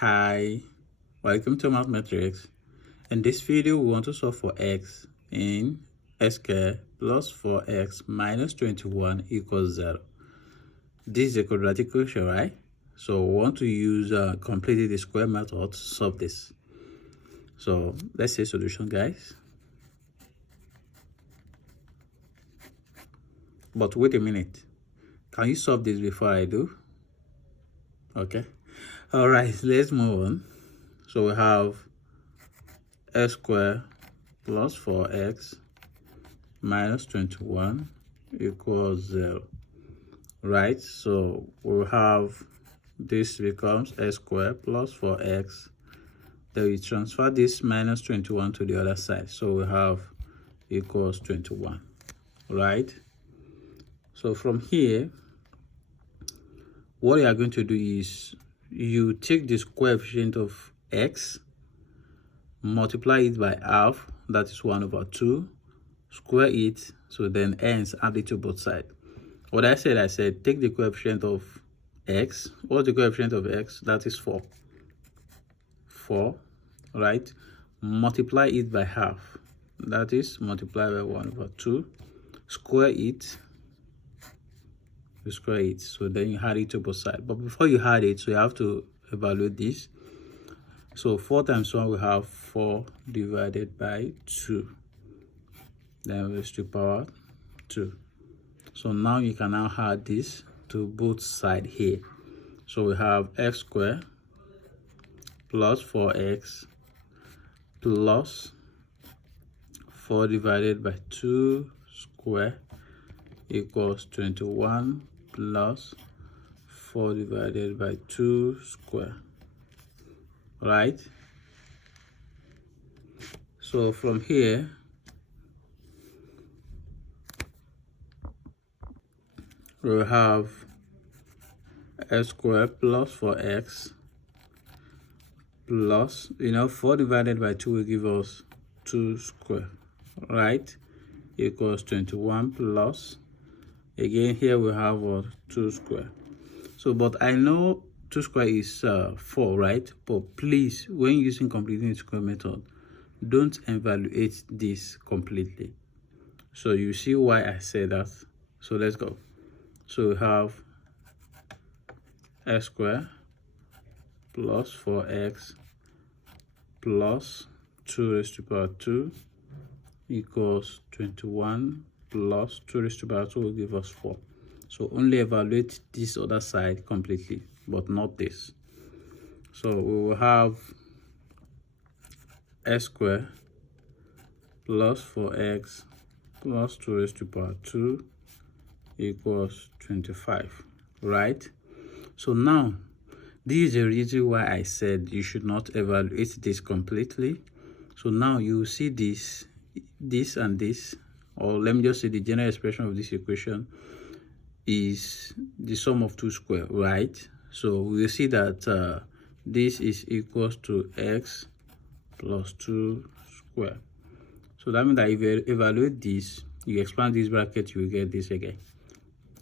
Hi, welcome to Mathematics. In this video, we want to solve for x in x squared plus 4x minus 21 equals 0. This is a quadratic equation, right? So we want to use completely the square method to solve this. So let's say solution, guys. But wait a minute. Can you solve this before I do? Okay. All right, let's move on. So we have x squared plus 4x minus 21 equals 0, right? So we'll have this becomes x squared plus 4x. Then we transfer this minus 21 to the other side, so we have equals 21, right? So from here, what you are going to do is you take this coefficient of x, multiply it by half, that is 1/2, square it, so then ends add it to both sides. What I said take the coefficient of x. What's the coefficient of x? That is 4, right? Multiply it by half, that is multiply by 1/2, square it, so then you add it to both sides. But before you add it, so you have to evaluate this. So 4 times 1, we have 4 divided by 2, then raised to power 2. So now you can now add this to both sides here. So we have x squared plus 4x plus 4 divided by 2 square equals 21 plus 4 divided by 2 square, right? So from here, we have x squared plus 4x plus, 4 divided by 2 will give us 2 square, right? Equals 21 plus, again here we have 2 square. So but I know 2 square is 4, right? But please, when using completing the square method, don't evaluate this completely. So you see why I said that. So let's go. So we have x squared plus 4x plus 2 raised to power 2 equals 21 plus 2 raised to power 2 will give us 4. So only evaluate this other side completely, but not this. So we will have x squared plus 4x plus 2 raised to power 2 equals 25, right? So now, this is the reason why I said you should not evaluate this completely. So now you see this and this, or let me just say the general expression of this equation is the sum of 2 square, right? So we will see that this is equals to x plus 2 square. So that means that if you evaluate this, you expand this bracket, you will get this again.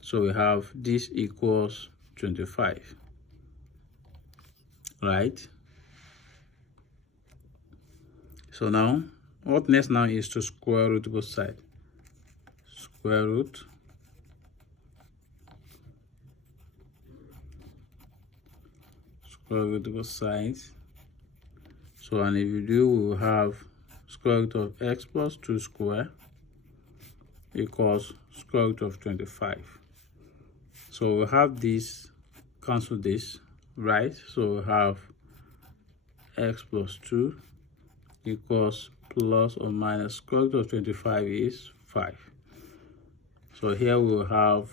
So we have this equals 25, right? So now what next now is to square root both sides. Square root both sides. So and if you do, we will have square root of x plus 2 square equals square root of 25. So we have this, cancel this, right? So we have x plus 2 equals plus or minus square root of 25 is 5. So here we will have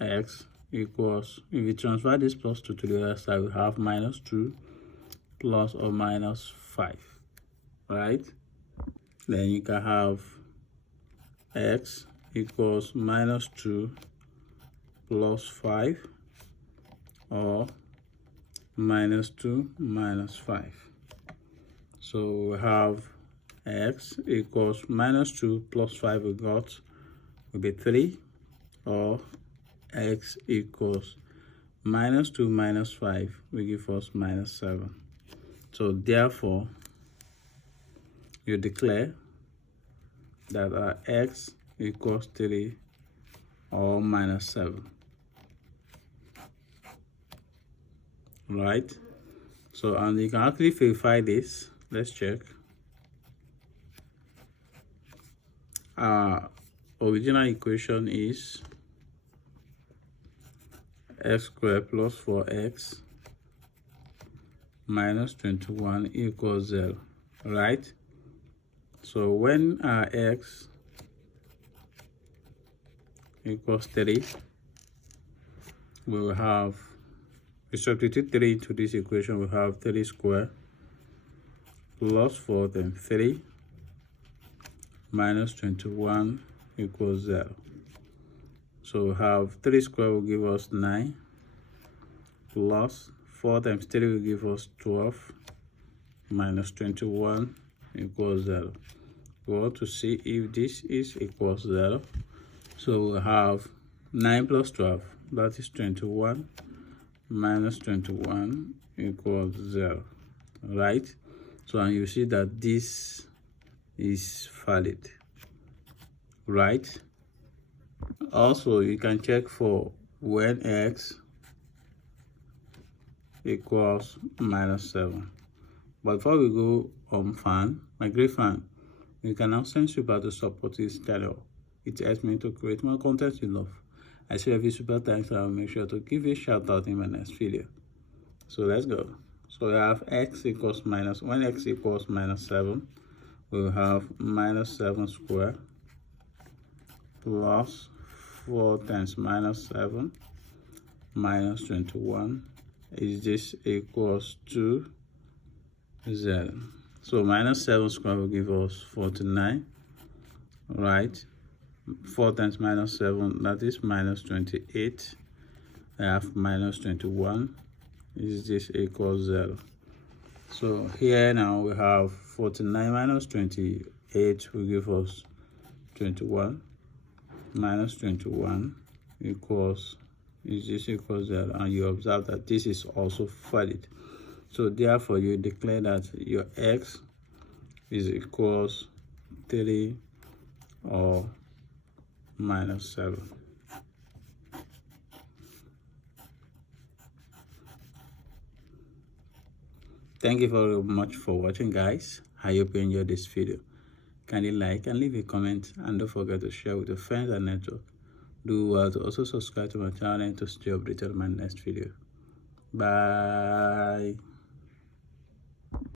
x equals, if we transfer this plus 2 to the other side, we have minus 2 plus or minus 5, right? Then you can have x equals minus 2 plus 5 or minus 2 minus 5. So we have x equals minus 2 plus 5 we got will be 3, or x equals Minus 2 minus 5 will give us minus 7. So therefore, you declare that our x equals 3 or minus 7. Right? So, and you can actually verify this. Let's check. Our original equation is x squared plus 4x minus 21 equals 0, right? So when our x equals 3, we will have, we substitute 3 into this equation, we have 3 squared plus 4 times 3 minus 21 equals 0. So we have 3 squared will give us 9 plus 4 times 3 will give us 12 minus 21 equals 0. We want to see if this is equals 0. So we have 9 plus 12, that is 21 minus 21 equals 0, right? So and you see that this is valid, right? Also, you can check for when x equals minus 7. But before we go on fan, my great fan, you can now send super to support this channel. It helps me to create more content you love. I say every super thanks, and I'll make sure to give you a shout out in my next video. So let's go. So we have x equals minus, when x equals minus 7, we'll have minus 7 squared plus 4 times minus 7 minus 21. Is this equals to 0? So minus 7 squared will give us 49, right? 4 times minus 7, that is minus 28. I have minus 21. Is this equals 0? So here now we have 49 minus 28 will give us 21. Minus 21 equals, is this equals 0? And you observe that this is also valid. So therefore you declare that your x is equals 3 or minus 7. Thank you very much for watching, guys. I hope you enjoyed this video. Kindly like and leave a comment, and don't forget to share with your friends and network. Do well to also subscribe to my channel to stay updated on my next video. Bye.